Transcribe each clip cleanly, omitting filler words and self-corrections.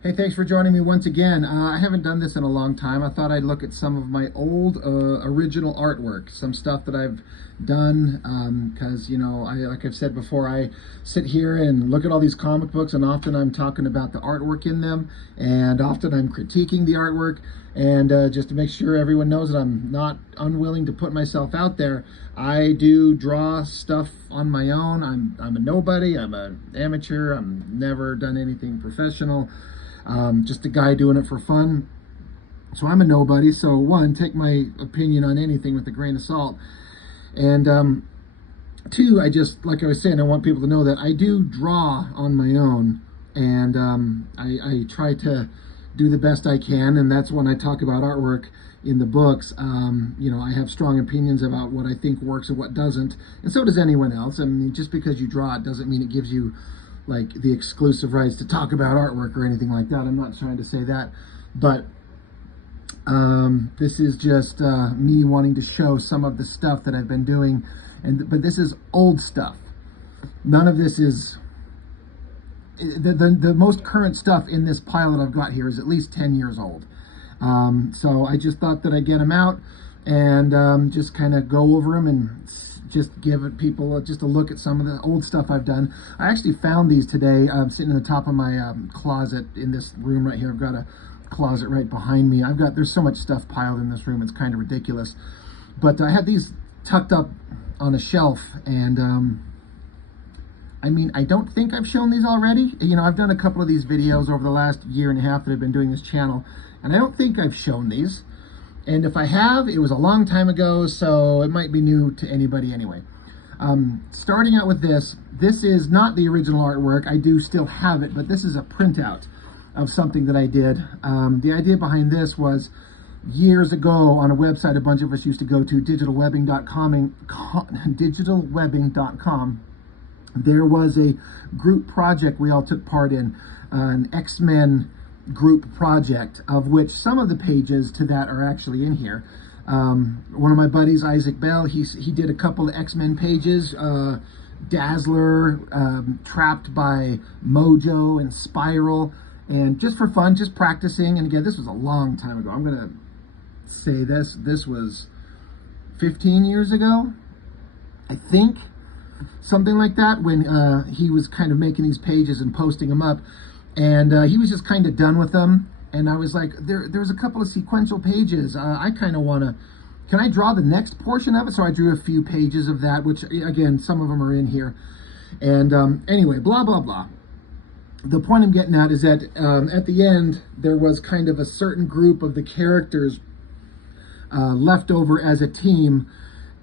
Hey, thanks for joining me once again. I haven't done this in a long time. I thought I'd look at some of my old original artwork, some stuff that I've done, because, like I've said before, I sit here and look at all these comic books, and often I'm talking about the artwork in them, and often I'm critiquing the artwork, and just to make sure everyone knows that I'm not unwilling to put myself out there, I do draw stuff on my own. I'm a nobody. I'm an amateur. I've never done anything professional. Just a guy doing it for fun. So I'm a nobody. So one, take my opinion on anything with a grain of salt. And two, like I was saying, I want people to know that I do draw on my own. And I try to do the best I can. And that's when I talk about artwork in the books. I have strong opinions about what I think works and what doesn't. And so does anyone else. I mean, just because you draw it doesn't mean it gives you like the exclusive rights to talk about artwork or anything like that. I'm not trying to say that, but this is just me wanting to show some of the stuff that I've been doing, but this is old stuff. None of this is the most current stuff in this pile that I've got here is at least 10 years old. So I just thought that I'd get them out and just kind of go over them and just give people just a look at some of the old stuff I've done. I actually found these today. I'm sitting in the top of my closet in this room right here. I've got a closet right behind me. There's so much stuff piled in this room, it's kind of ridiculous. But I had these tucked up on a shelf, and I mean, I don't think I've shown these already. I've done a couple of these videos over the last year and a half that I've been doing this channel, and I don't think I've shown these. And if I have, it was a long time ago, so it might be new to anybody anyway. Starting out with this is not the original artwork. I do still have it, but this is a printout of something that I did. The idea behind this was years ago on a website a bunch of us used to go to, digitalwebbing.com. There was a group project we all took part in, an X-Men group project, of which some of the pages to that are actually in here. One of my buddies, Isaac Bell, he did a couple of X-Men pages, Dazzler, Trapped by Mojo and Spiral, and just for fun, just practicing. And again, this was a long time ago. I'm gonna say this was 15 years ago, I think, something like that, when he was kind of making these pages and posting them up. And he was just kind of done with them. And I was like, there's a couple of sequential pages. I kind of want to, can I draw the next portion of it? So I drew a few pages of that, which again, some of them are in here. And anyway, blah, blah, blah. The point I'm getting at is that at the end, there was kind of a certain group of the characters left over as a team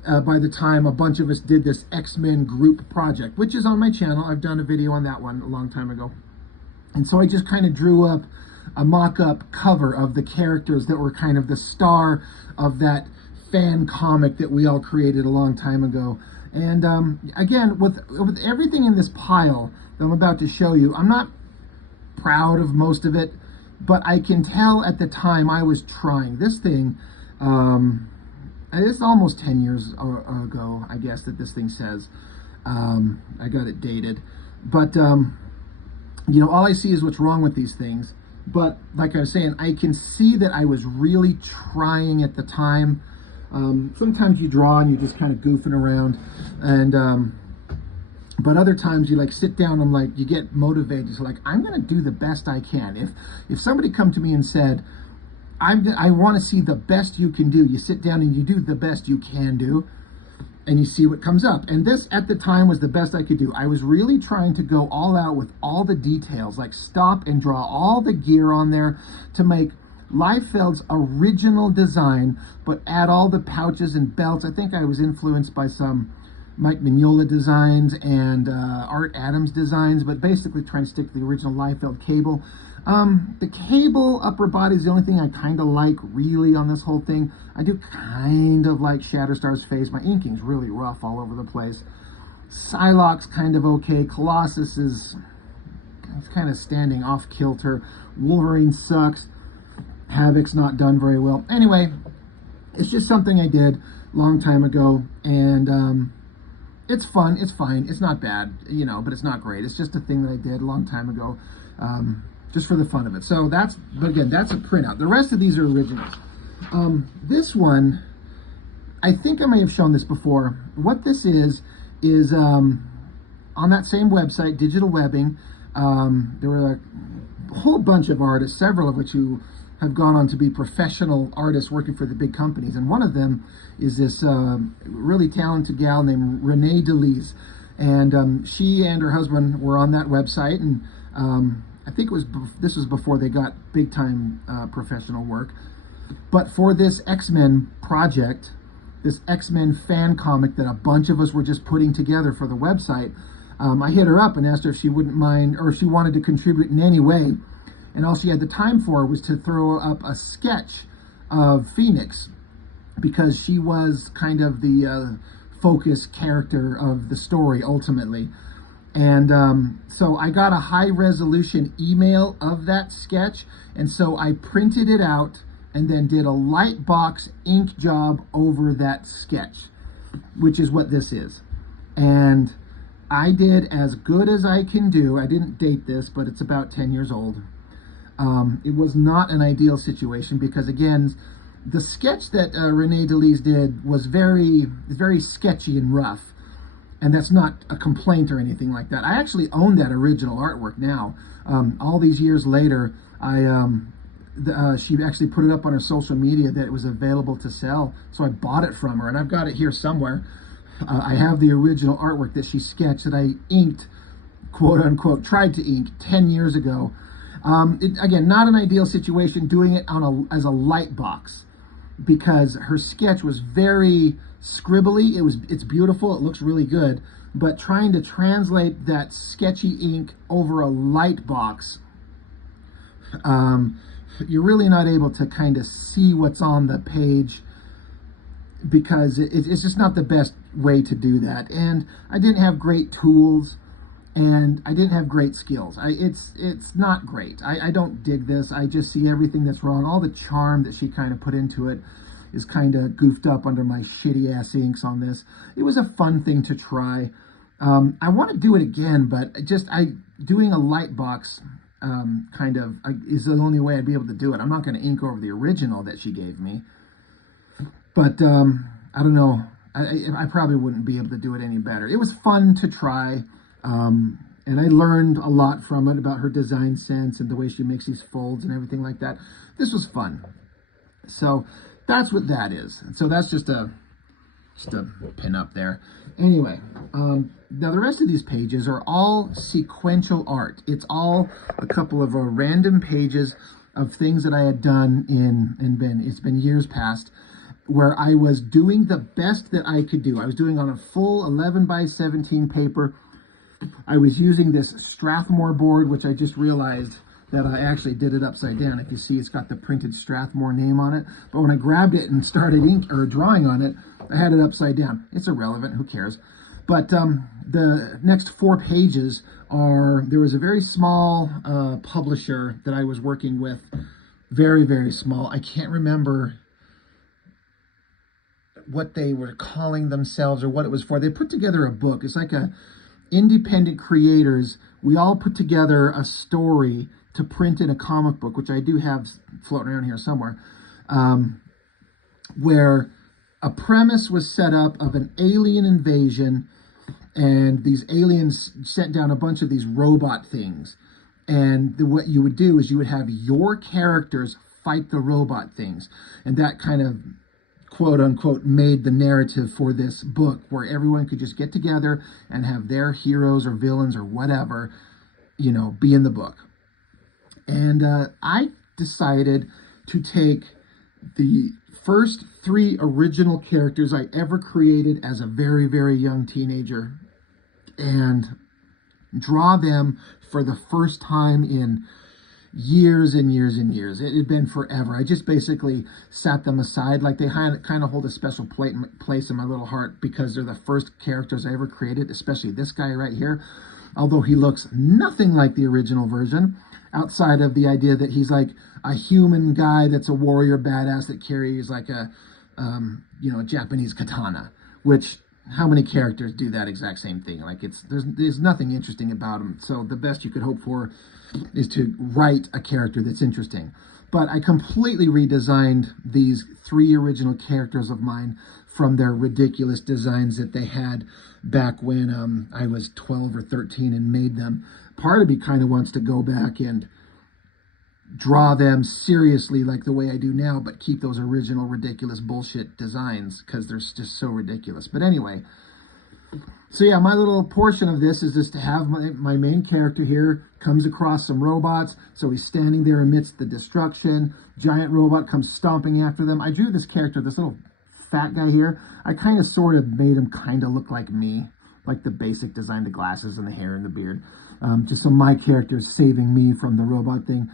by the time a bunch of us did this X-Men group project, which is on my channel. I've done a video on that one a long time ago. And so I just kind of drew up a mock-up cover of the characters that were kind of the star of that fan comic that we all created a long time ago. And again, with everything in this pile that I'm about to show you, I'm not proud of most of it, but I can tell at the time I was trying. This thing, it's almost 10 years ago, I guess, that this thing says. I got it dated. But all I see is what's wrong with these things. But like I was saying, I can see that I was really trying at the time. Sometimes you draw and you're just kind of goofing around, and but other times you like sit down and like you get motivated. So like, I'm gonna do the best I can. If somebody come to me and said, I want to see the best you can do, you sit down and you do the best you can do, and you see what comes up. And this, at the time, was the best I could do. I was really trying to go all out with all the details, like stop and draw all the gear on there to make Liefeld's original design, but add all the pouches and belts. I think I was influenced by some Mike Mignola designs and Art Adams designs, but basically trying to stick to the original Liefeld cable. The cable upper body is the only thing I kind of like really on this whole thing. I do kind of like Shatterstar's face. My inking's really rough all over the place. Psylocke's kind of okay. Colossus is kind of standing off kilter. Wolverine sucks. Havoc's not done very well. Anyway, it's just something I did a long time ago, and It's fun. It's fine. It's not bad, you know, but it's not great. It's just a thing that I did a long time ago, just for the fun of it. So that's, but again, that's a printout. The rest of these are originals. This one, I think I may have shown this before. What this is on that same website, Digital Webbing, there were a whole bunch of artists, several of which who have gone on to be professional artists working for the big companies. And one of them is this really talented gal named Renee DeLise. And she and her husband were on that website. And I think this was before they got big time professional work. But for this X-Men project, this X-Men fan comic that a bunch of us were just putting together for the website, I hit her up and asked her if she wouldn't mind, or if she wanted to contribute in any way. And all she had the time for was to throw up a sketch of Phoenix, because she was kind of the focus character of the story ultimately. And so I got a high resolution email of that sketch, and so I printed it out and then did a light box ink job over that sketch, which is what this is. And I did as good as I can do. I didn't date this, but it's about 10 years old. It was not an ideal situation because, again, the sketch that Renee DeLise did was very sketchy and rough. And that's not a complaint or anything like that. I actually own that original artwork now. All these years later, she actually put it up on her social media that it was available to sell. So I bought it from her, and I've got it here somewhere. I have the original artwork that she sketched that I inked, quote unquote, tried to ink 10 years ago. Again, not an ideal situation doing it as a light box, because her sketch was very scribbly. It's beautiful. It looks really good. But trying to translate that sketchy ink over a light box, you're really not able to kind of see what's on the page, because it's just not the best way to do that. And I didn't have great tools, and I didn't have great skills. It's not great. I don't dig this. I just see everything that's wrong. All the charm that she kind of put into it is kind of goofed up under my shitty ass inks on this. It was a fun thing to try. I want to do it again, but doing a light box is the only way I'd be able to do it. I'm not going to ink over the original that she gave me, but I don't know. I probably wouldn't be able to do it any better. It was fun to try, and I learned a lot from it about her design sense and the way she makes these folds and everything like that. This was fun. So that's what that is. So that's just a pin up there. Anyway, now the rest of these pages are all sequential art. It's all a couple of random pages of things that I had done it's been years past, where I was doing the best that I could do. I was doing on a full 11 by 17 paper. I was using this Strathmore board, which I just realized that I actually did it upside down. If you see, it's got the printed Strathmore name on it. But when I grabbed it and started drawing on it, I had it upside down. It's irrelevant, who cares? But the next 4 pages there was a very small publisher that I was working with, very, very small. I can't remember what they were calling themselves or what it was for. They put together a book. It's like independent creators. We all put together a story to print in a comic book, which I do have floating around here somewhere, where a premise was set up of an alien invasion, and these aliens sent down a bunch of these robot things. And what you would do is you would have your characters fight the robot things. And that kind of, quote unquote, made the narrative for this book, where everyone could just get together and have their heroes or villains or whatever, be in the book. And I decided to take the first 3 original characters I ever created as a very, very young teenager and draw them for the first time in years and years and years. It had been forever. I just basically sat them aside. Like, they kind of hold a special place in my little heart, because they're the first characters I ever created, especially this guy right here. Although he looks nothing like the original version, outside of the idea that he's like a human guy that's a warrior badass that carries like a Japanese katana, which how many characters do that exact same thing? Like there's nothing interesting about them. So the best you could hope for is to write a character that's interesting. But I completely redesigned these 3 original characters of mine from their ridiculous designs that they had back when I was 12 or 13 and made them. Part of me kind of wants to go back and draw them seriously like the way I do now, but keep those original ridiculous bullshit designs because they're just so ridiculous. But anyway, so yeah, my little portion of this is just to have my main character here comes across some robots. So he's standing there amidst the destruction. Giant robot comes stomping after them. I drew this character, this little fat guy here. I kind of sort of made him kind of look like me, like the basic design, the glasses and the hair and the beard. Just so my character is saving me from the robot thing.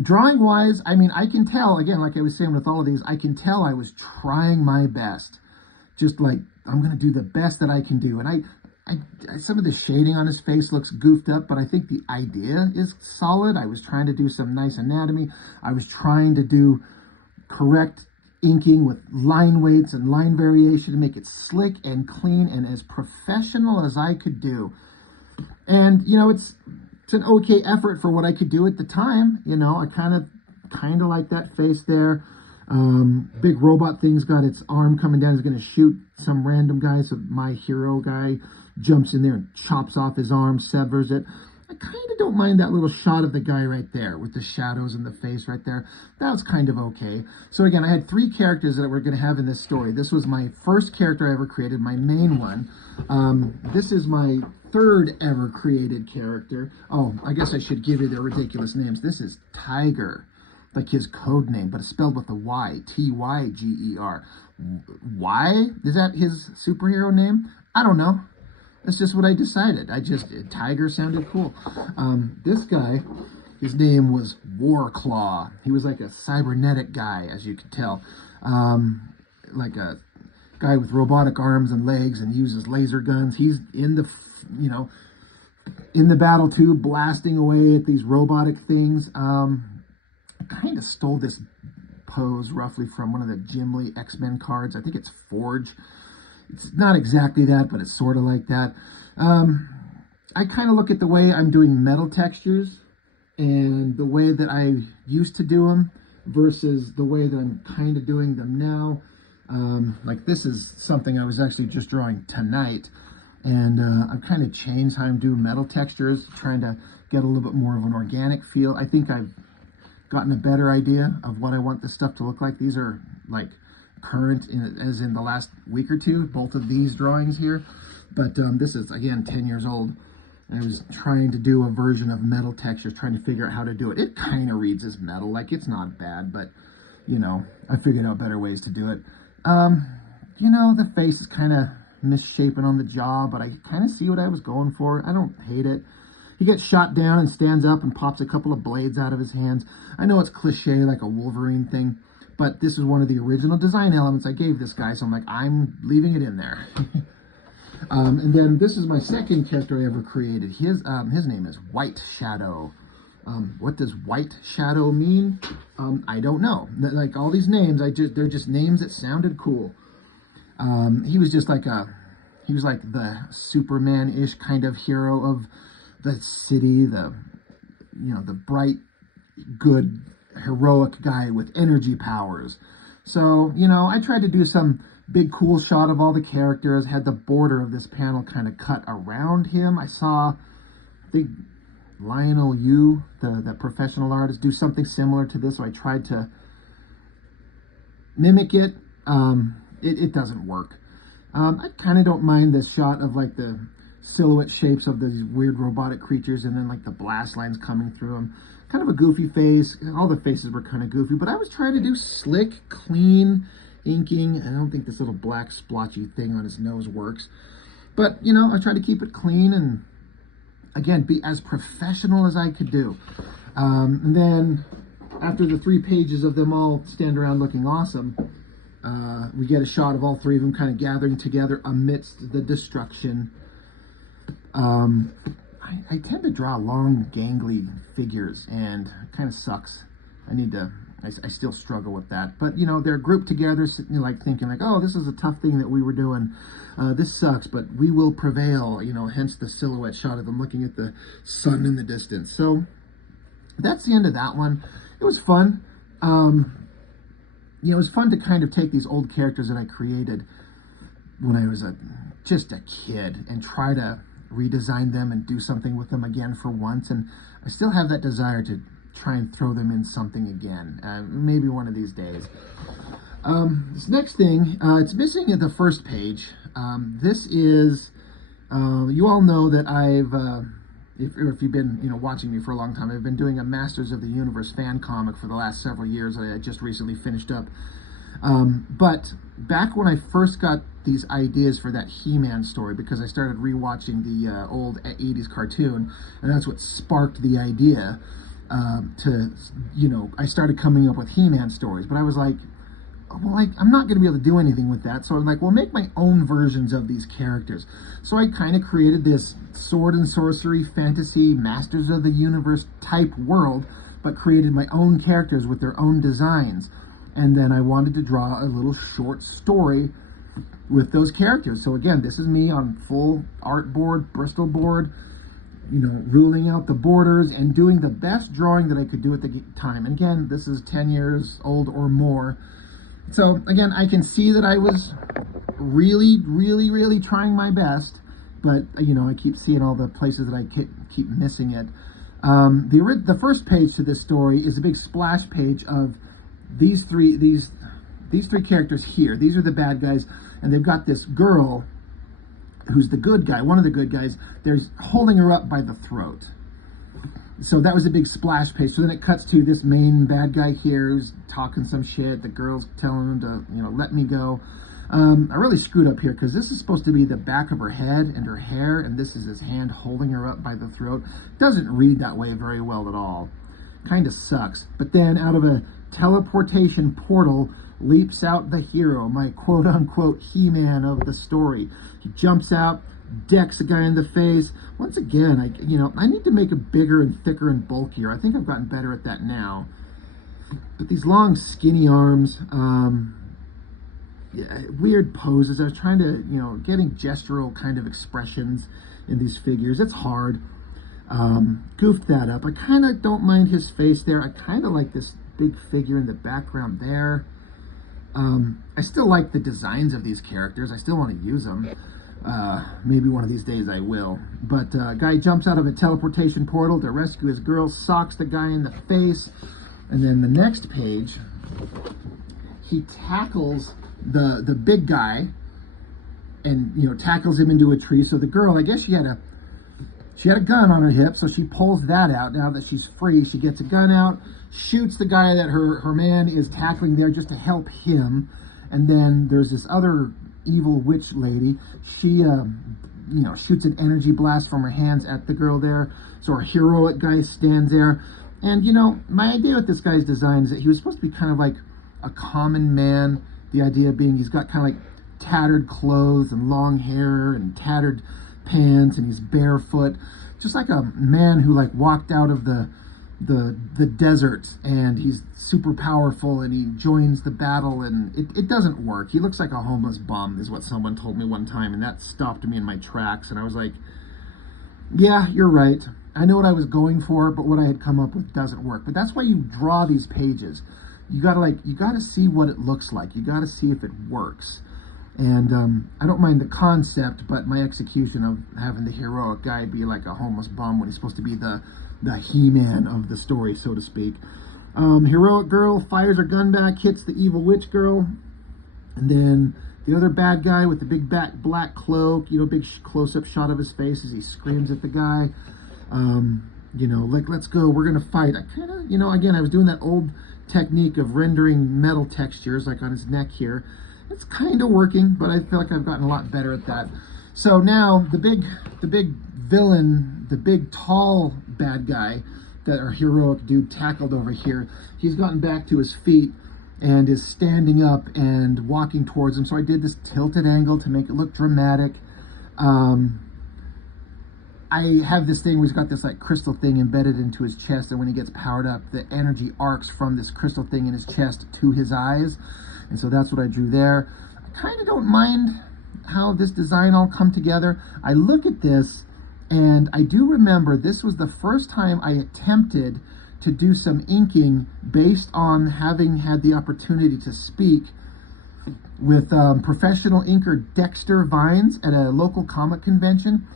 Drawing wise, I mean, I can tell, again, like I was saying with all of these, I can tell I was trying my best. Just like, I'm going to do the best that I can do. And some of the shading on his face looks goofed up, but I think the idea is solid. I was trying to do some nice anatomy. I was trying to do correct inking with line weights and line variation to make it slick and clean and as professional as I could do. And, you know, it's an okay effort for what I could do at the time. You know, I kind of like that face there. Big robot thing's got its arm coming down. It's going to shoot some random guy. So my hero guy jumps in there and chops off his arm, severs it. I kind of don't mind that little shot of the guy right there with the shadows and the face right there. That was kind of okay. So again, I had 3 characters that we're going to have in this story. This was my first character I ever created, my main one. This is my 3rd ever created character. Oh, I guess I should give you their ridiculous names. This is Tiger, like his code name, but it's spelled with a Y, Tyger. Why? Is that his superhero name? I don't know. That's just what I decided. Tiger sounded cool. This guy, his name was Warclaw. He was like a cybernetic guy, as you could tell. Like a guy with robotic arms and legs and uses laser guns. He's in the, in the battle too, blasting away at these robotic things. I kind of stole this pose roughly from one of the Jim Lee X-Men cards. I think it's Forge. It's not exactly that, but it's sort of like that. I kind of look at the way I'm doing metal textures and the way that I used to do them versus the way that I'm kind of doing them now. Like this is something I was actually just drawing tonight, and I've kind of changed how I'm doing metal textures, trying to get a little bit more of an organic feel. I think I've gotten a better idea of what I want this stuff to look like. These are like current, as in the last week or two, both of these drawings here. But this is, again, 10 years old. I was trying to do a version of metal textures, trying to figure out how to do it. It kind of reads as metal, like it's not bad, but, I figured out better ways to do it. The face is kind of misshapen on the jaw, but I kind of see what I was going for. I don't hate it. He gets shot down and stands up and pops a couple of blades out of his hands. I know it's cliche, like a Wolverine thing, but this is one of the original design elements I gave this guy, so I'm like, I'm leaving it in there. And then this is my second character I ever created. His name is White Shadow. What does White Shadow mean? I don't know. Like all these names, they're just names that sounded cool. He was like the Superman-ish kind of hero of the city, the bright, good, heroic guy with energy powers. So, I tried to do some big cool shot of all the characters, had the border of this panel kind of cut around him. I saw, I think, Lionel Yu, the professional artist, do something similar to this, so I tried to mimic it. It doesn't work. I kind of don't mind this shot of like the silhouette shapes of these weird robotic creatures and then like the blast lines coming through them. Kind of a goofy face. All the faces were kind of goofy, but I was trying to do slick, clean inking. I don't think this little black splotchy thing on his nose works. But, I tried to keep it clean and, again, be as professional as I could do. And then after the 3 pages of them all stand around looking awesome, we get a shot of all 3 of them kind of gathering together amidst the destruction. I tend to draw long, gangly figures, and it kind of sucks. I need to I still struggle with that. But, you know, they're grouped together, like thinking like, oh, this is a tough thing that we were doing. This sucks, but we will prevail, you know, hence the silhouette shot of them looking at the sun in the distance. So that's the end of that one. It was fun. You know, it was fun to kind of take these old characters that I created when I was just a kid and try to redesign them and do something with them again for once. And I still have that desire to try and throw them in something again, maybe one of these days. This next thing, it's missing at the first page. This is, you all know that if you've been, you know, watching me for a long time, I've been doing a Masters of the Universe fan comic for the last several years. I just recently finished up. But back when I first got these ideas for that He-Man story, because I started rewatching the old 80s cartoon, and that's what sparked the idea to, you know, I started coming up with He-Man stories. But I was like, well, I'm not going to be able to do anything with that. So I'm like, well, make my own versions of these characters. So I kind of created this sword and sorcery, fantasy, Masters of the Universe type world, but created my own characters with their own designs. And then I wanted to draw a little short story with those characters. So again, this is me on full art board, Bristol board, you know, ruling out the borders and doing the best drawing that I could do at the time. And again, this is 10 years old or more. So again, I can see that I was really trying my best, but you know, I keep seeing all the places that I keep missing it. The first page to this story is a big splash page of these three characters here. These are the bad guys, and they've got this girl who's the good guy, one of the good guys. They're holding her up by the throat. So that was a big splash page. So then it cuts to this main bad guy here who's talking some shit. The girl's telling him to, you know, let me go. I really screwed up here because this is supposed to be the back of her head and her hair, and this is his hand holding her up by the throat. Doesn't read that way very well at all. Kind of sucks. But then out of a teleportation portal leaps out the hero, my quote-unquote He-Man of the story. He jumps out, decks a guy in the face. Once again, I need to make it bigger and thicker and bulkier. I think I've gotten better at that now. But these long, skinny arms, yeah, weird poses. I was trying to, you know, getting gestural kind of expressions in these figures. It's hard. Goofed that up. I kind of don't mind his face there. I kind of like this big figure in the background there. I still like the designs of these characters. I still want to use them. Maybe one of these days I will. But guy jumps out of a teleportation portal to rescue his girl, socks the guy in the face, and then the next page, he tackles the big guy, and you know, tackles him into a tree. So the girl, I guess she had a gun on her hip, so she pulls that out. Now that she's free, she gets a gun out, shoots the guy that her man is tackling there just to help him. And then there's this other evil witch lady. She, you know, shoots an energy blast from her hands at the girl there. So our heroic guy stands there. And, you know, my idea with this guy's design is that he was supposed to be kind of like a common man. The idea being he's got kind of like tattered clothes and long hair and tattered pants, and he's barefoot. Just like a man who like walked out of the desert, and he's super powerful, and he joins the battle, and it doesn't work. He looks like a homeless bum is what someone told me one time, and that stopped me in my tracks. And I was like, yeah, you're right. I know what I was going for, but what I had come up with doesn't work. But that's why you draw these pages. You gotta see what it looks like. You gotta see if it works. And I don't mind the concept, but my execution of having the heroic guy be like a homeless bum when he's supposed to be the He-Man of the story, so to speak. Heroic girl fires her gun back, hits the evil witch girl, and then the other bad guy with the big black cloak, you know, big close-up shot of his face as he screams at the guy. You know, like, let's go, we're gonna fight. I kind of, you know, again, I was doing that old technique of rendering metal textures, like on his neck here. It's kind of working, but I feel like I've gotten a lot better at that. So now the big villain, the big tall bad guy that our heroic dude tackled over here, he's gotten back to his feet and is standing up and walking towards him. So I did this tilted angle to make it look dramatic. I have this thing where he's got this like crystal thing embedded into his chest, and when he gets powered up, the energy arcs from this crystal thing in his chest to his eyes. And so that's what I drew there. I kind of don't mind how this design all come together. I look at this, and I do remember this was the first time I attempted to do some inking based on having had the opportunity to speak with professional inker Dexter Vines at a local comic convention.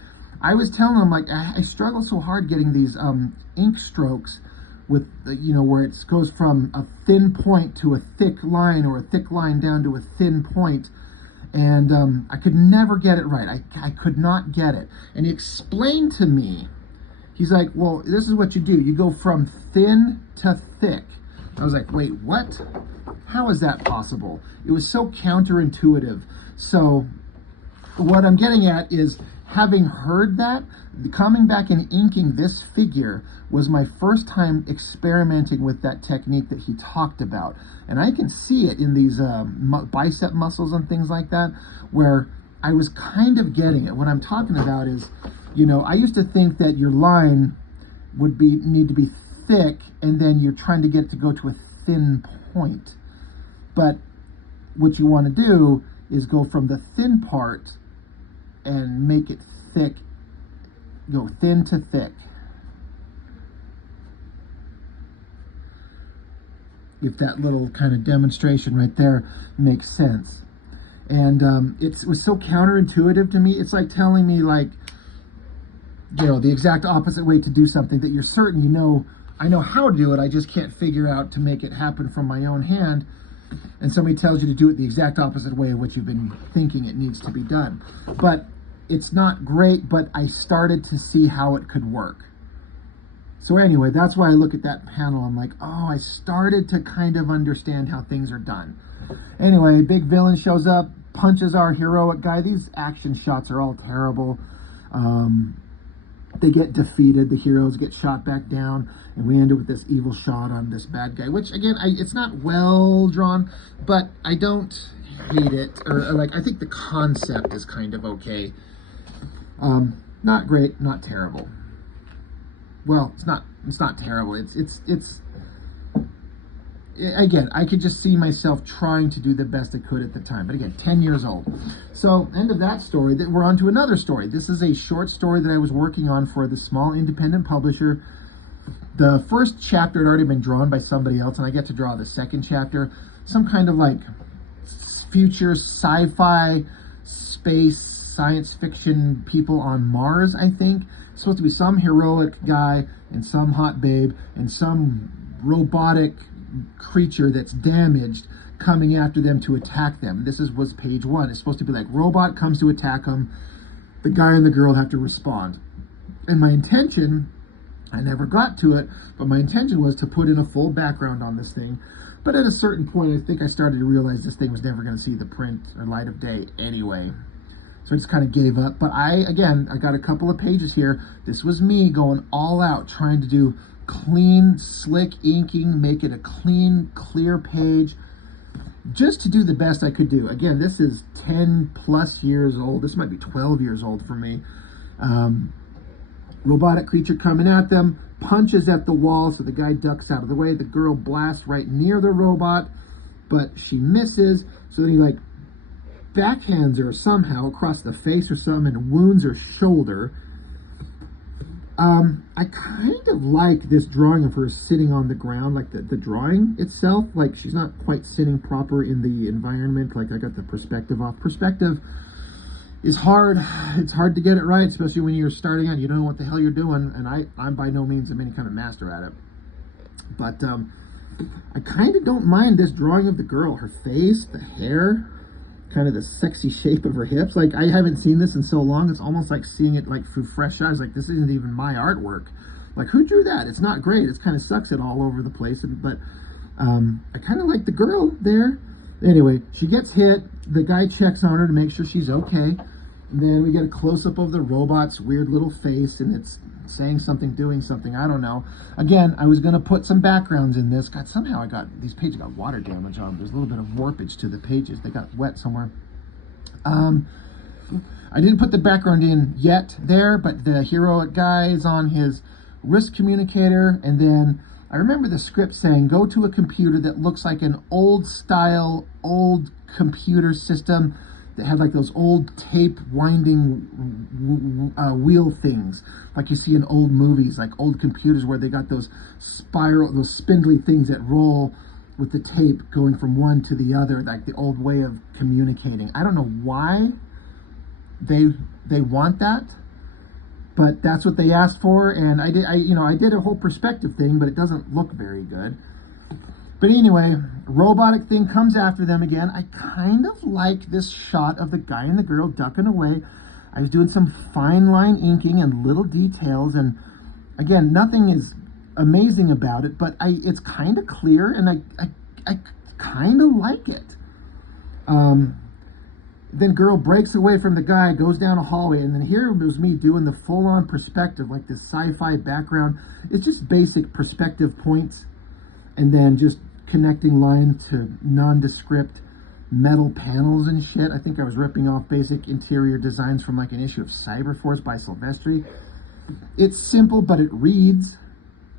I was telling him, like, I struggle so hard getting these ink strokes with, where it goes from a thin point to a thick line, or a thick line down to a thin point. And I could never get it right. I could not get it. And he explained to me, he's like, well, this is what you do. You go from thin to thick. I was like, wait, what? How is that possible? It was so counterintuitive. So what I'm getting at is, having heard that, coming back and inking this figure was my first time experimenting with that technique that he talked about. And I can see it in these bicep muscles and things like that, where I was kind of getting it. What I'm talking about is, I used to think that your line would need to be thick, and then you're trying to get it to go to a thin point. But what you want to do is go from the thin part and make it thick, go thin to thick. If that little kind of demonstration right there makes sense. And it was so counterintuitive to me. It's like telling me, like, the exact opposite way to do something that you're certain I know how to do it, I just can't figure out to make it happen from my own hand. And somebody tells you to do it the exact opposite way of what you've been thinking it needs to be done. But it's not great, but I started to see how it could work. So anyway, that's why I look at that panel. I'm like, oh, I started to kind of understand how things are done. Anyway, big villain shows up, punches our heroic guy. These action shots are all terrible. They get defeated, the heroes get shot back down, and we end up with this evil shot on this bad guy, which again, it's not well drawn, but I don't hate it, or like, I think the concept is kind of okay. Not great, not terrible. Well, it's not terrible. It's again, I could just see myself trying to do the best I could at the time. But again, 10 years old. So, end of that story. We're on to another story. This is a short story that I was working on for the small independent publisher. The first chapter had already been drawn by somebody else, and I get to draw the second chapter. Some kind of like future sci-fi, space, science fiction people on Mars, I think. It's supposed to be some heroic guy and some hot babe and some robotic creature that's damaged coming after them to attack them. This was page 1. It's supposed to be like, robot comes to attack them, the guy and the girl have to respond. And my intention, I never got to it, but my intention was to put in a full background on this thing. But at a certain point, I think I started to realize this thing was never going to see the print or light of day anyway. So I just kind of gave up. But I got a couple of pages here. This was me going all out, trying to do clean, slick inking, make it a clean, clear page, just to do the best I could do. Again, this is 10 plus years old. This might be 12 years old for me. Robotic creature coming at them, punches at the wall, so the guy ducks out of the way. The girl blasts right near the robot, but she misses, so then he like backhands her somehow across the face or something and wounds her shoulder. I kind of like this drawing of her sitting on the ground, like the drawing itself, like she's not quite sitting proper in the environment, like I got the perspective off. Perspective is hard. It's hard to get it right, especially when you're starting out. You don't know what the hell you're doing, and I'm by no means any kind of master at it. But I kind of don't mind this drawing of the girl, her face, the hair, kind of the sexy shape of her hips. Like, I haven't seen this in so long, it's almost like seeing it like through fresh eyes. Like, this isn't even my artwork. Like, who drew that? It's not great. It kind of sucks it all over the place. But I kind of like the girl there. Anyway, she gets hit. The guy checks on her to make sure she's okay. And then we get a close-up of the robot's weird little face, and it's saying something, doing something, I don't know. Again, I was going to put some backgrounds in this. God, somehow these pages got water damage on them. There's a little bit of warpage to the pages. They got wet somewhere. I I didn't put the background in yet there, but the heroic guy is on his wrist communicator, and then I remember the script saying, go to a computer that looks like an old style, old computer system that had like those old tape winding wheel things, like you see in old movies, like old computers where they got those those spindly things that roll with the tape going from one to the other, like the old way of communicating. I don't know why they want that, but that's what they asked for, and I did a whole perspective thing, but it doesn't look very good. But anyway, robotic thing comes after them again. I kind of like this shot of the guy and the girl ducking away. I was doing some fine line inking and little details, and again, nothing is amazing about it, but it's kind of clear, and I kind of like it. Then girl breaks away from the guy, goes down a hallway, and then here was me doing the full-on perspective, like this sci-fi background. It's just basic perspective points, and then just connecting line to nondescript metal panels and shit. I think I was ripping off basic interior designs from like an issue of Cyberforce by Silvestri. It's simple, but it reads.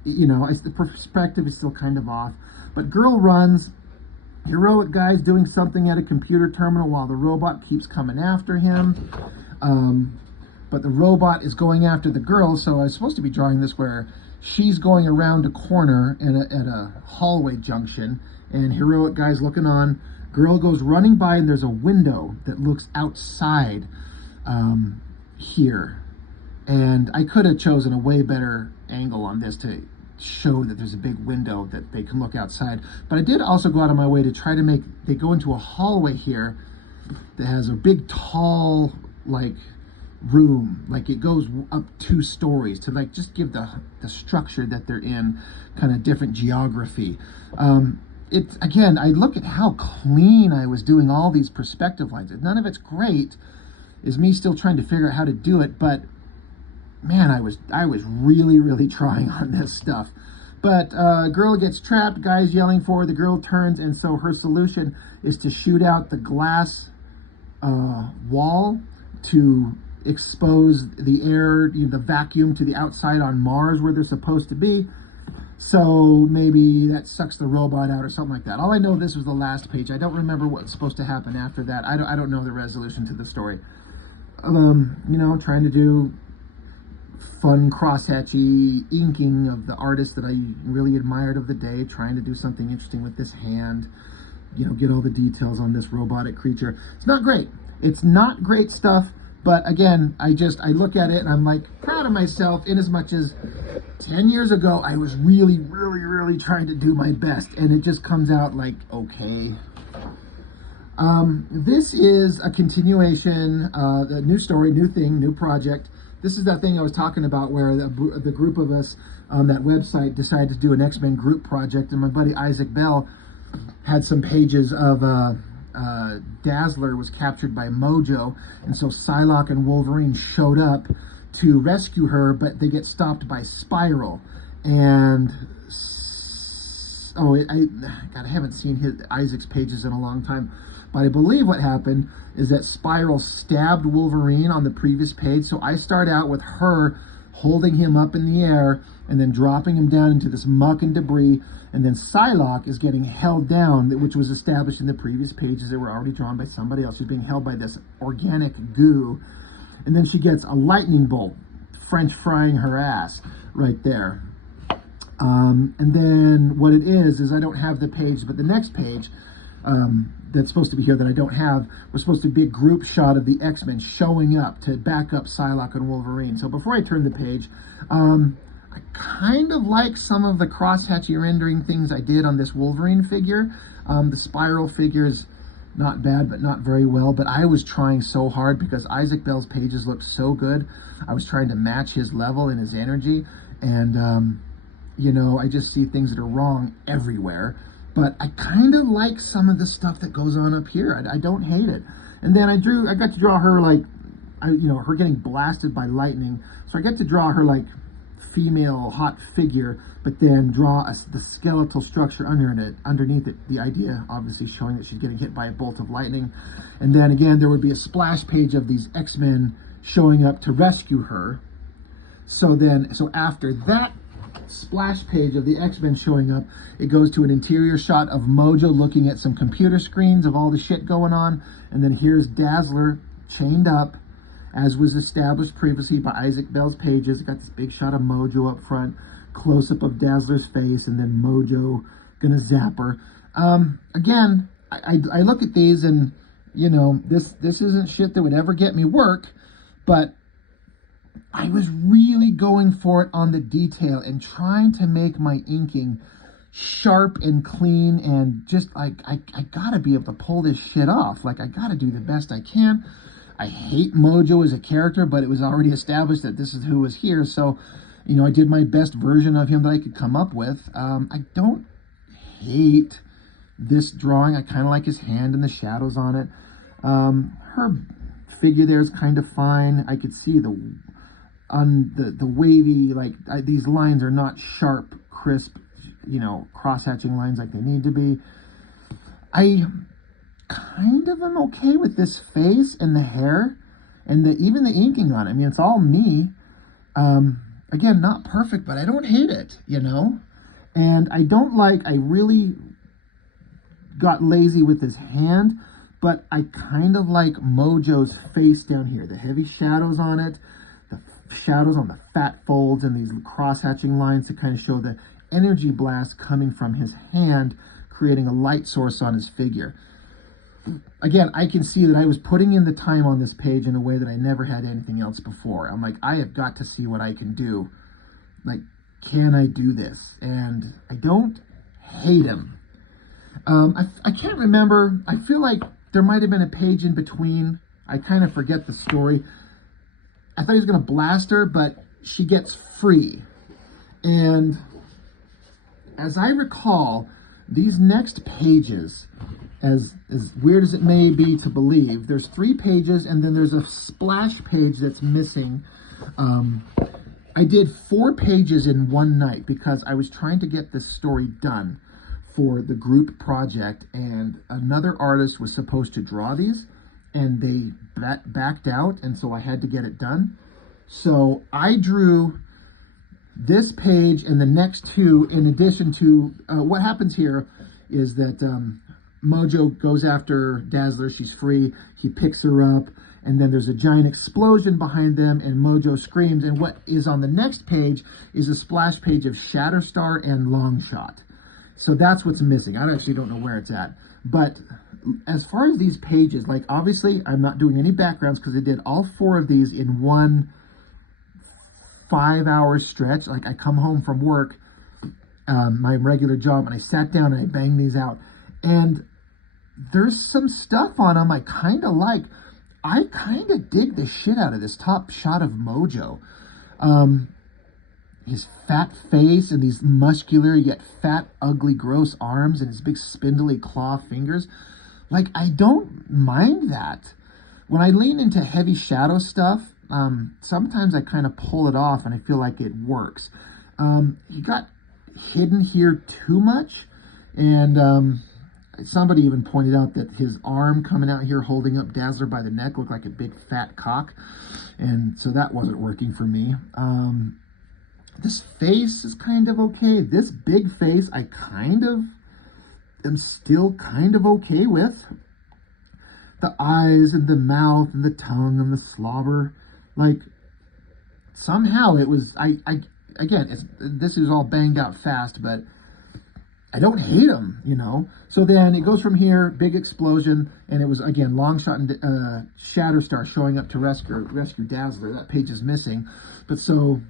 The perspective is still kind of off. But girl runs. Heroic guy's doing something at a computer terminal while the robot keeps coming after him. But the robot is going after the girl, so I was supposed to be drawing this where she's going around a corner at a hallway junction, and heroic guy's looking on. Girl goes running by, and there's a window that looks outside here. And I could have chosen a way better angle on this to show that there's a big window that they can look outside. But I did also go out of my way to try to they go into a hallway here that has a big, tall, like, room. Like, it goes up 2 stories to, like, just give the structure that they're in kind of different geography. Again, I look at how clean I was doing all these perspective lines. None of it's great. Is me still trying to figure out how to do it, but man, I was really, really trying on this stuff. But girl gets trapped, guy's yelling for her, the girl turns, and so her solution is to shoot out the glass wall to expose the air, the vacuum to the outside on Mars where they're supposed to be. So maybe that sucks the robot out or something like that. All I know, this was the last page. I don't remember what's supposed to happen after that. I don't know the resolution to the story. Trying to do fun crosshatchy inking of the artist that I really admired of the day, trying to do something interesting with this hand, get all the details on this robotic creature. It's not great. It's not great stuff, but again, I look at it and I'm like proud of myself, in as much as 10 years ago I was really, really, really trying to do my best, and it just comes out like okay. This is a continuation, the new story, new thing, new project. This is that thing I was talking about where the group of us on that website decided to do an X-Men group project, and my buddy Isaac Bell had some pages of Dazzler was captured by Mojo, and so Psylocke and Wolverine showed up to rescue her, but they get stopped by Spiral. And I haven't seen Isaac's pages in a long time. But I believe what happened is that Spiral stabbed Wolverine on the previous page. So I start out with her holding him up in the air and then dropping him down into this muck and debris. And then Psylocke is getting held down, which was established in the previous pages that were already drawn by somebody else. She's being held by this organic goo. And then she gets a lightning bolt, French frying her ass right there. And then what it is I don't have the page, but the next page, that's supposed to be here that I don't have, was supposed to be a group shot of the X-Men showing up to back up Psylocke and Wolverine. So before I turn the page, I kind of like some of the crosshatchy rendering things I did on this Wolverine figure. The Spiral figure is not bad, but not very well. But I was trying so hard because Isaac Bell's pages looked so good. I was trying to match his level and his energy. And, I just see things that are wrong everywhere. But I kind of like some of the stuff that goes on up here. I don't hate it. And then I got to draw her her getting blasted by lightning. So I got to draw her female hot figure, but then draw the skeletal structure underneath it. The idea, obviously, showing that she's getting hit by a bolt of lightning. And then again, there would be a splash page of these X-Men showing up to rescue her. So after that splash page of the X-Men showing up, it goes to an interior shot of Mojo looking at some computer screens of all the shit going on. And then here's Dazzler chained up, as was established previously by Isaac Bell's pages. Got this big shot of Mojo up front, close-up of Dazzler's face, and then Mojo gonna zap her. Again, I look at these and, you know, this isn't shit that would ever get me work, but I was really going for it on the detail and trying to make my inking sharp and clean, and just like, I gotta be able to pull this shit off. Like, I gotta do the best I can. I hate Mojo as a character, but it was already established that this is who was here. So, you know, I did my best version of him that I could come up with. I don't hate this drawing. I kind of like his hand and the shadows on it. Her figure there is kind of fine. I could see the wavy, like, these lines are not sharp, crisp, you know, cross-hatching lines like they need to be. I kind of am okay with this face and the hair and even the inking on it. I mean, it's all me. Again, not perfect, but I don't hate it, you know? And I really got lazy with his hand, but I kind of like Mojo's face down here. The heavy shadows on it, the shadows on the fat folds, and these cross-hatching lines to kind of show the energy blast coming from his hand, creating a light source on his figure. Again, I can see that I was putting in the time on this page in a way that I never had anything else before. I'm like, I have got to see what I can do. Like, can I do this? And I don't hate him. I can't remember. I feel like there might have been a page in between. I kind of forget the story. I thought he was going to blast her, but she gets free. And as I recall, these next pages, as weird as it may be to believe, there's 3 pages, and then there's a splash page that's missing. I did 4 pages in one night because I was trying to get this story done for the group project, and another artist was supposed to draw these, and they backed out, and so I had to get it done. So I drew this page and the next 2, in addition to what happens here is that Mojo goes after Dazzler. She's free. He picks her up, and then there's a giant explosion behind them, and Mojo screams. And what is on the next page is a splash page of Shatterstar and Longshot. So that's what's missing. I actually don't know where it's at. But as far as these pages, like, obviously I'm not doing any backgrounds because I did all 4 of these in one 5-hour stretch. Like, I come home from work, my regular job, and I sat down and I banged these out. And there's some stuff on them I kind of like. I kind of dig the shit out of this top shot of Mojo. His fat face and these muscular yet fat, ugly, gross arms and his big spindly claw fingers. Like, I don't mind that. When I lean into heavy shadow stuff, sometimes I kind of pull it off and I feel like it works. He got hidden here too much, and somebody even pointed out that his arm coming out here holding up Dazzler by the neck looked like a big fat cock, and so that wasn't working for me. This face is kind of okay. This big face I kind of am still kind of okay with. The eyes and the mouth and the tongue and the slobber, like, somehow it was, this is all banged out fast, but I don't hate him, you know. So then it goes from here, big explosion, and it was, again, Longshot and Shatterstar showing up to rescue Dazzler. That page is missing. But so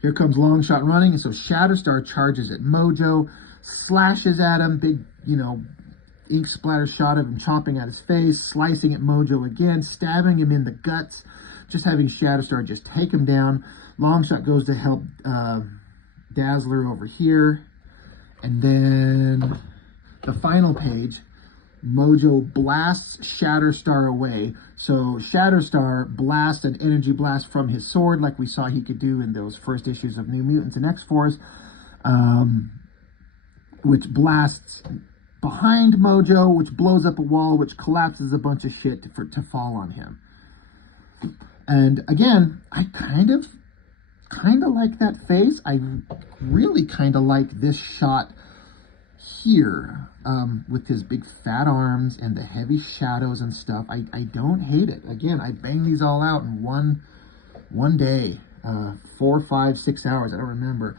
here comes Longshot running, and so Shatterstar charges at Mojo, slashes at him, big, you know, ink splatter shot of him chomping at his face, slicing at Mojo again, stabbing him in the guts, just having Shatterstar just take him down. Longshot goes to help Dazzler over here. And then the final page Mojo blasts Shatterstar away. So Shatterstar blasts an energy blast from his sword, like we saw he could do in those first issues of New Mutants and X-Force, which blasts behind Mojo, which blows up a wall, which collapses a bunch of shit to fall on him. And again, I kind of like that face. I really kind of like this shot here, with his big fat arms and the heavy shadows and stuff. I don't hate it. Again, I banged these all out in one day, 4, 5, 6 hours. I don't remember,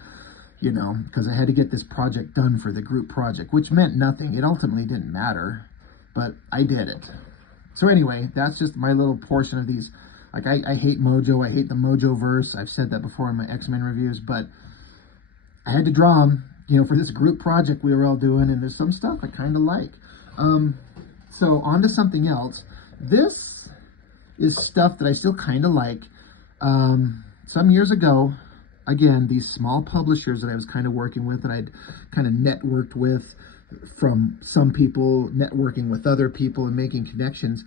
you know, because I had to get this project done for the group project, which meant nothing. It ultimately didn't matter, but I did it. So anyway, that's just my little portion of these. Like, I hate Mojo. I hate the Mojo-verse. I've said that before in my X-Men reviews, but I had to draw them, you know, for this group project we were all doing, and there's some stuff I kind of like. So on to something else. This is stuff that I still kind of like. Some years ago, again, these small publishers that I was kind of working with, that I'd kind of networked with, from some people networking with other people and making connections.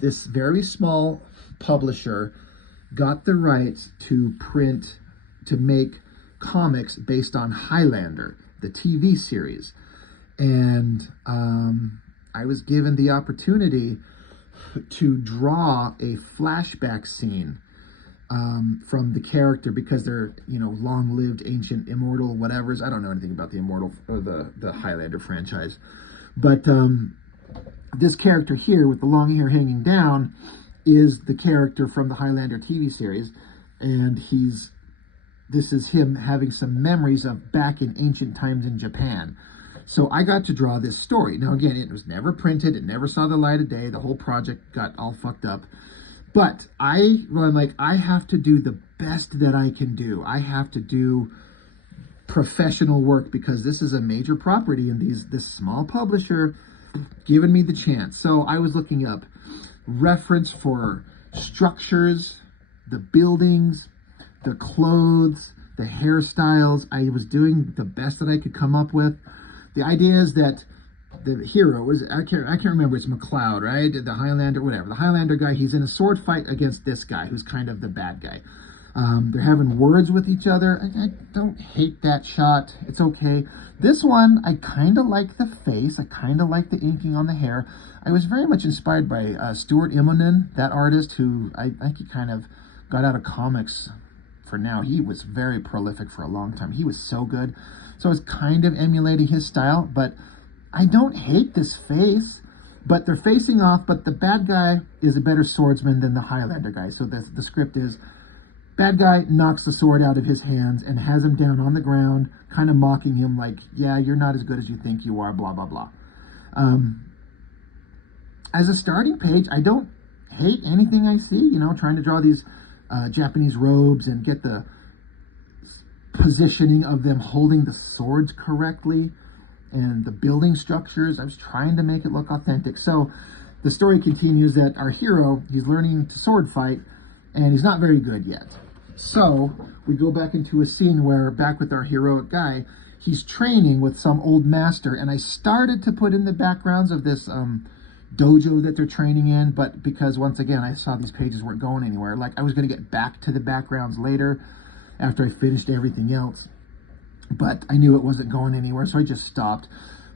This very small publisher got the rights to make comics based on Highlander, the TV series. And I was given the opportunity to draw a flashback scene from the character, because they're, you know, long-lived, ancient, immortal, whatevers. I don't know anything about the immortal or the Highlander franchise, but this character here with the long hair hanging down is the character from the Highlander TV series, and this is him having some memories of back in ancient times in Japan. So I got to draw this story. Now again, it was never printed, it never saw the light of day, the whole project got all fucked up. But I'm like, I have to do the best that I can do. I have to do professional work, because this is a major property, and this small publisher given me the chance. So I was looking up reference for structures, the buildings, the clothes, the hairstyles. I was doing the best that I could come up with. The idea is that the hero was, I can't remember, it's McLeod, right? The Highlander, whatever. The Highlander guy, he's in a sword fight against this guy, who's kind of the bad guy. They're having words with each other. I don't hate that shot. It's okay. This one, I kind of like the face. I kind of like the inking on the hair. I was very much inspired by Stuart Immonen, that artist who I think he kind of got out of comics for now. He was very prolific for a long time. He was so good. So I was kind of emulating his style, but I don't hate this face. But they're facing off, but the bad guy is a better swordsman than the Highlander guy. So the script is, bad guy knocks the sword out of his hands and has him down on the ground, kind of mocking him like, yeah, you're not as good as you think you are, blah, blah, blah. As a starting page, I don't hate anything I see, you know, trying to draw these Japanese robes and get the positioning of them holding the swords correctly and the building structures. I was trying to make it look authentic. So the story continues that our hero, he's learning to sword fight, and he's not very good yet. So we go back into a scene where, back with our heroic guy, he's training with some old master, and I started to put in the backgrounds of this dojo that they're training in, but because, once again, I saw these pages weren't going anywhere. Like, I was going to get back to the backgrounds later after I finished everything else, but I knew it wasn't going anywhere, so I just stopped.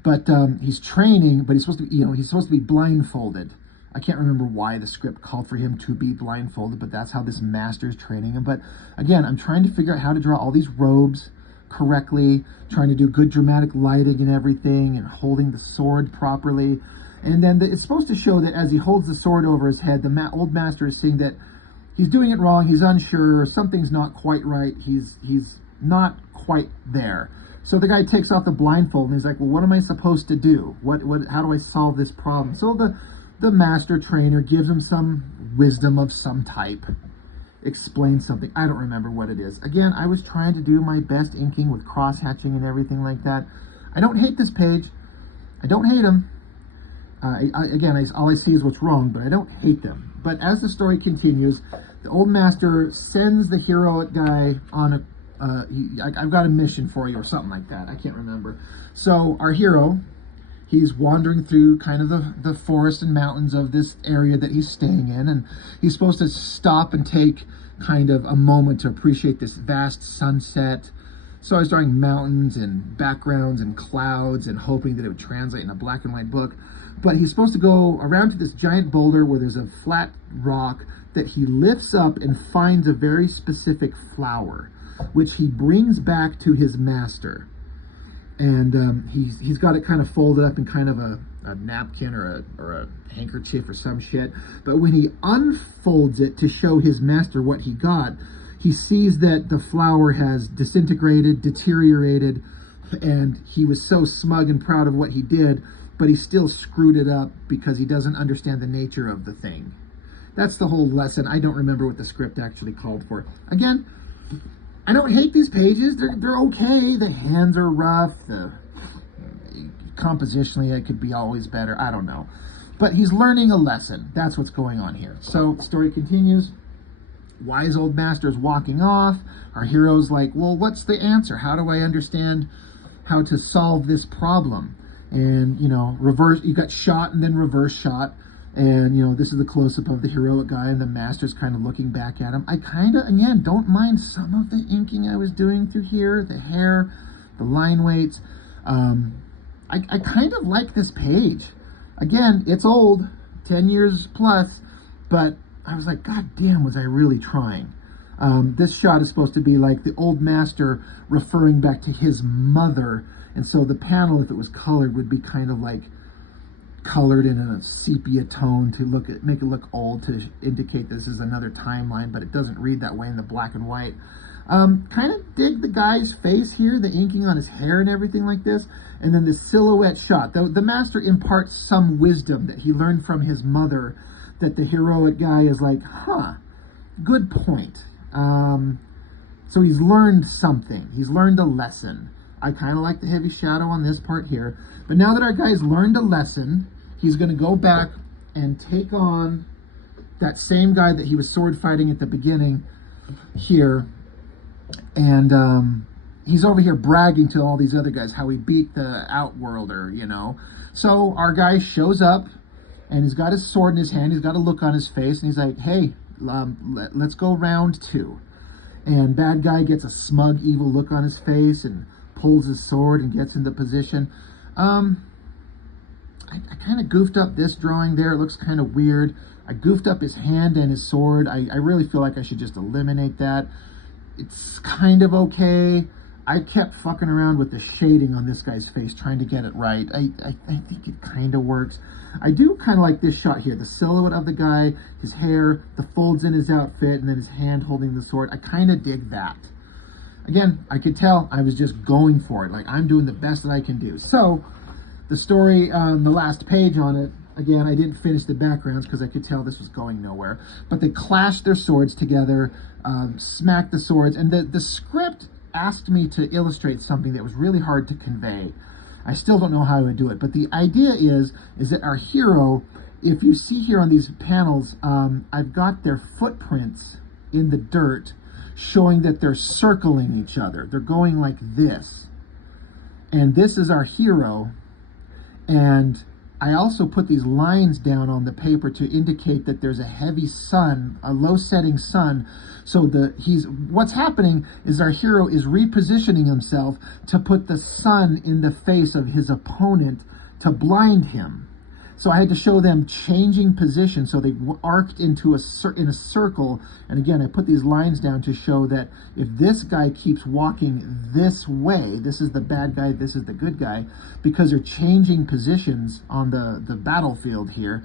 But he's training, but he's supposed to be, you know, he's supposed to be blindfolded. I can't remember why the script called for him to be blindfolded, but that's how this master's training him. But again, I'm trying to figure out how to draw all these robes correctly, trying to do good dramatic lighting and everything, and holding the sword properly. And then it's supposed to show that as he holds the sword over his head, the old master is seeing that he's doing it wrong, he's unsure, something's not quite right, he's not quite there. So the guy takes off the blindfold and he's like, well, what am I supposed to do? How do I solve this problem? So the master trainer gives him some wisdom of some type, explains something. I don't remember what it is. Again, I was trying to do my best inking with cross-hatching and everything like that. I don't hate this page. I don't hate him. All I see is what's wrong, but I don't hate them. But as the story continues, the old master sends the heroic guy on I've got a mission for you, or something like that. I can't remember. So our hero, he's wandering through kind of the forest and mountains of this area that he's staying in, and he's supposed to stop and take kind of a moment to appreciate this vast sunset. So I was drawing mountains and backgrounds and clouds and hoping that it would translate in a black and white book. But he's supposed to go around to this giant boulder where there's a flat rock that he lifts up and finds a very specific flower, which he brings back to his master. And he's got it kind of folded up in kind of a napkin or a handkerchief or some shit. But when he unfolds it to show his master what he got, he sees that the flower has disintegrated, deteriorated, and he was so smug and proud of what he did, but he still screwed it up because he doesn't understand the nature of the thing. That's the whole lesson. I don't remember what the script actually called for. Again, I don't hate these pages. They're okay. The hands are rough. Compositionally, it could be always better. I don't know. But he's learning a lesson. That's what's going on here. So the story continues. Wise old master's walking off. Our hero's like, well, what's the answer? How do I understand how to solve this problem? And, you know, you got shot and then reverse shot. And, you know, this is the close-up of the heroic guy, and the master's kind of looking back at him. I kind of, again, don't mind some of the inking I was doing through here, the hair, the line weights. I kind of like this page. Again, it's old, 10 years plus, but I was like, God damn, was I really trying. This shot is supposed to be like the old master referring back to his mother, and so the panel, if it was colored, would be kind of like colored in a sepia tone to make it look old, to indicate this is another timeline, but it doesn't read that way in the black and white. Kind of dig the guy's face here, the inking on his hair and everything like this, and then the silhouette shot. The master imparts some wisdom that he learned from his mother, that the heroic guy is like, huh, good point. So he's learned something. He's learned a lesson. I kind of like the heavy shadow on this part here. But now that our guy's learned a lesson, he's going to go back and take on that same guy that he was sword fighting at the beginning here. And he's over here bragging to all these other guys how he beat the Outworlder, you know. So our guy shows up, and he's got his sword in his hand. He's got a look on his face, and he's like, hey, let's go round 2. And bad guy gets a smug, evil look on his face and pulls his sword and gets into position. I kind of goofed up this drawing there. It looks kind of weird. I goofed up his hand and his sword. I really feel like I should just eliminate that. It's kind of okay. I kept fucking around with the shading on this guy's face, trying to get it right. I think it kind of works. I do kind of like this shot here. The silhouette of the guy, his hair, the folds in his outfit, and then his hand holding the sword. I kind of dig that. Again, I could tell I was just going for it. Like, I'm doing the best that I can do. So, the story on the last page on it, again, I didn't finish the backgrounds because I could tell this was going nowhere. But they clashed their swords together, smacked the swords, and the script asked me to illustrate something that was really hard to convey. I still don't know how I would do it, but the idea is that our hero, if you see here on these panels, I've got their footprints in the dirt showing that they're circling each other. They're going like this. And this is our hero. And I also put these lines down on the paper to indicate that there's a heavy sun, a low-setting sun. So what's happening is our hero is repositioning himself to put the sun in the face of his opponent to blind him. So I had to show them changing position, so they arced into in a circle. And again, I put these lines down to show that if this guy keeps walking this way, this is the bad guy, this is the good guy, because they're changing positions on the battlefield here.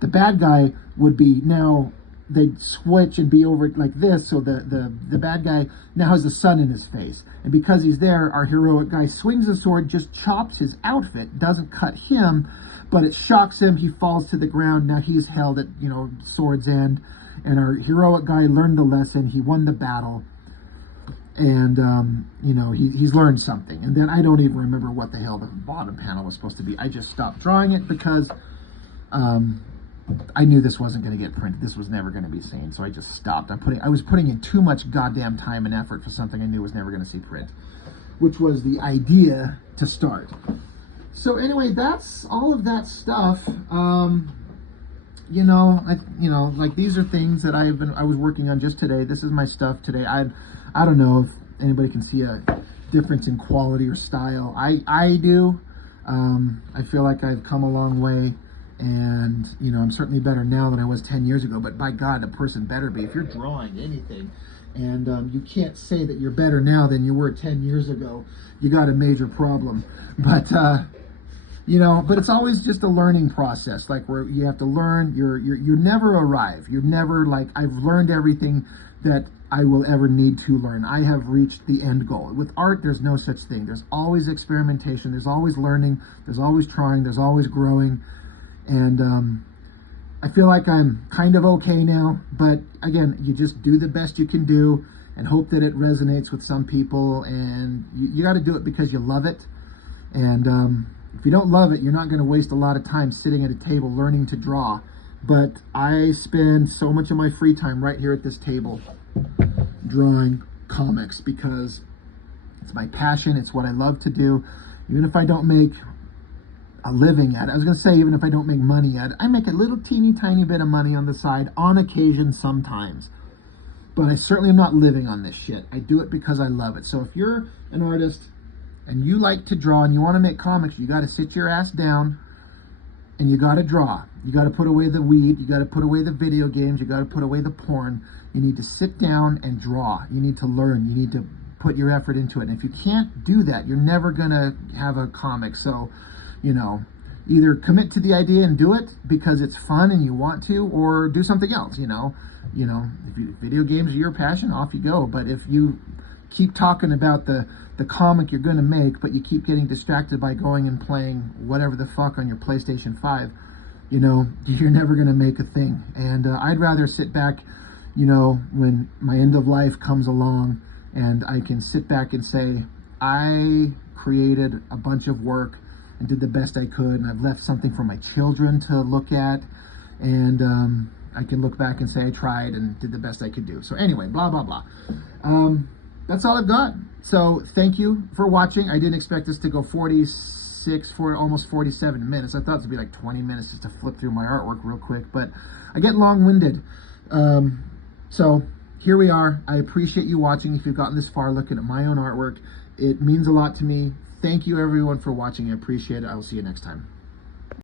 The bad guy would be now, they'd switch and be over like this, so the bad guy now has the sun in his face. And because he's there, our heroic guy swings his sword, just chops his outfit, doesn't cut him, but it shocks him. He falls to the ground. Now he's held at, sword's end. And our heroic guy learned the lesson. He won the battle. And, he's learned something. And then I don't even remember what the hell the bottom panel was supposed to be. I just stopped drawing it because I knew this wasn't going to get printed. This was never going to be seen. So I just stopped. I was putting in too much goddamn time and effort for something I knew was never going to see print, which was the idea to start. So anyway, that's all of that stuff. Like these are things that I was working on just today. This is my stuff today. I don't know if anybody can see a difference in quality or style. I do. I feel like I've come a long way, and I'm certainly better now than I was 10 years ago. But by God, a person better be. If you're drawing anything, and you can't say that you're better now than you were 10 years ago, you got a major problem. But but it's always just a learning process, like where you have to learn. You never arrive. You're never like, I've learned everything that I will ever need to learn. I have reached the end goal. With art, there's no such thing. There's always experimentation. There's always learning. There's always trying. There's always growing. And I feel like I'm kind of okay now. But again, you just do the best you can do and hope that it resonates with some people. And you got to do it because you love it. And if you don't love it, you're not going to waste a lot of time sitting at a table learning to draw. But I spend so much of my free time right here at this table drawing comics because it's my passion. It's what I love to do. Even if I don't make a living at it, I was going to say, even if I don't make money at it, I make a little teeny tiny bit of money on the side on occasion sometimes. But I certainly am not living on this shit. I do it because I love it. So if you're an artist and you like to draw and you want to make comics, you got to sit your ass down and you got to draw. You got to put away the weed. You got to put away the video games. You got to put away the porn. You need to sit down and draw. You need to learn. You need to put your effort into it. And if you can't do that, you're never going to have a comic. So, either commit to the idea and do it because it's fun and you want to, or do something else, if video games are your passion, off you go. But if you keep talking about the comic you're going to make, but you keep getting distracted by going and playing whatever the fuck on your PlayStation 5, you're never going to make a thing. And I'd rather sit back, when my end of life comes along and I can sit back and say, I created a bunch of work and did the best I could, and I've left something for my children to look at, and I can look back and say I tried and did the best I could do. So anyway, blah, blah, blah. That's all I've got. So thank you for watching. I didn't expect this to go almost 47 minutes. I thought it would be like 20 minutes just to flip through my artwork real quick, but I get long-winded. So here we are. I appreciate you watching. If you've gotten this far looking at my own artwork, it means a lot to me. Thank you everyone for watching. I appreciate it. I will see you next time.